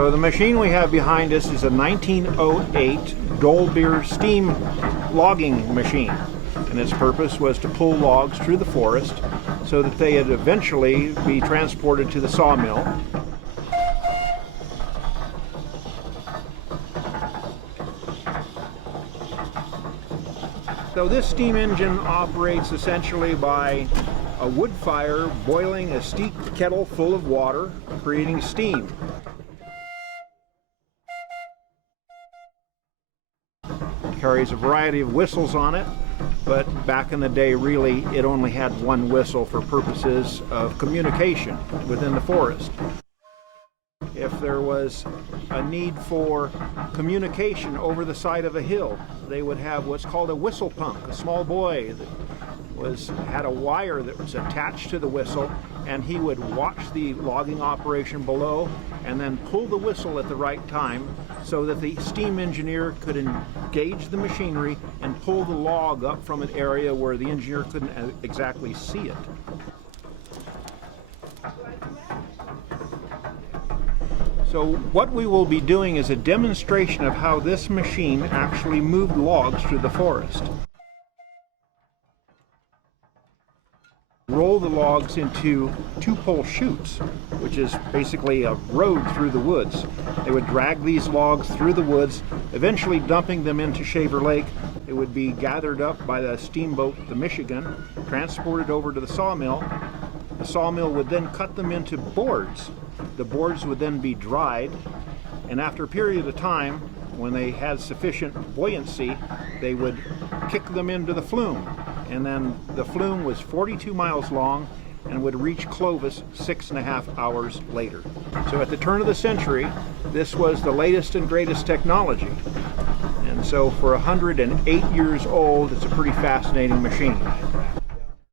So the machine we have behind us is a 1908 Dolbeer steam logging machine, and its purpose was to pull logs through the forest so that they would eventually be transported to the sawmill. So this steam engine operates essentially by a wood fire boiling a steep kettle full of water, creating steam. It carries a variety of whistles on it, but back in the day really it only had one whistle for purposes of communication within the forest. If there was a need for communication over the side of a hill, they would have what's called a whistle punk, a small boy that had a wire that was attached to the whistle, and he would watch the logging operation below and then pull the whistle at the right time so that the steam engineer could engage the machinery and pull the log up from an area where the engineer couldn't exactly see it. So what we will be doing is a demonstration of how this machine actually moved logs through the forest. Roll the logs into two-pole chutes, which is basically a road through the woods. They would drag these logs through the woods, eventually dumping them into Shaver Lake. It would be gathered up by the steamboat, the Michigan, transported over to the sawmill. The sawmill would then cut them into boards. The boards would then be dried, and after a period of time, when they had sufficient buoyancy, they would kick them into the flume. And then the flume was 42 miles long and would reach Clovis 6.5 hours later. So at the turn of the century, this was the latest and greatest technology. And so for 108 years old, it's a pretty fascinating machine.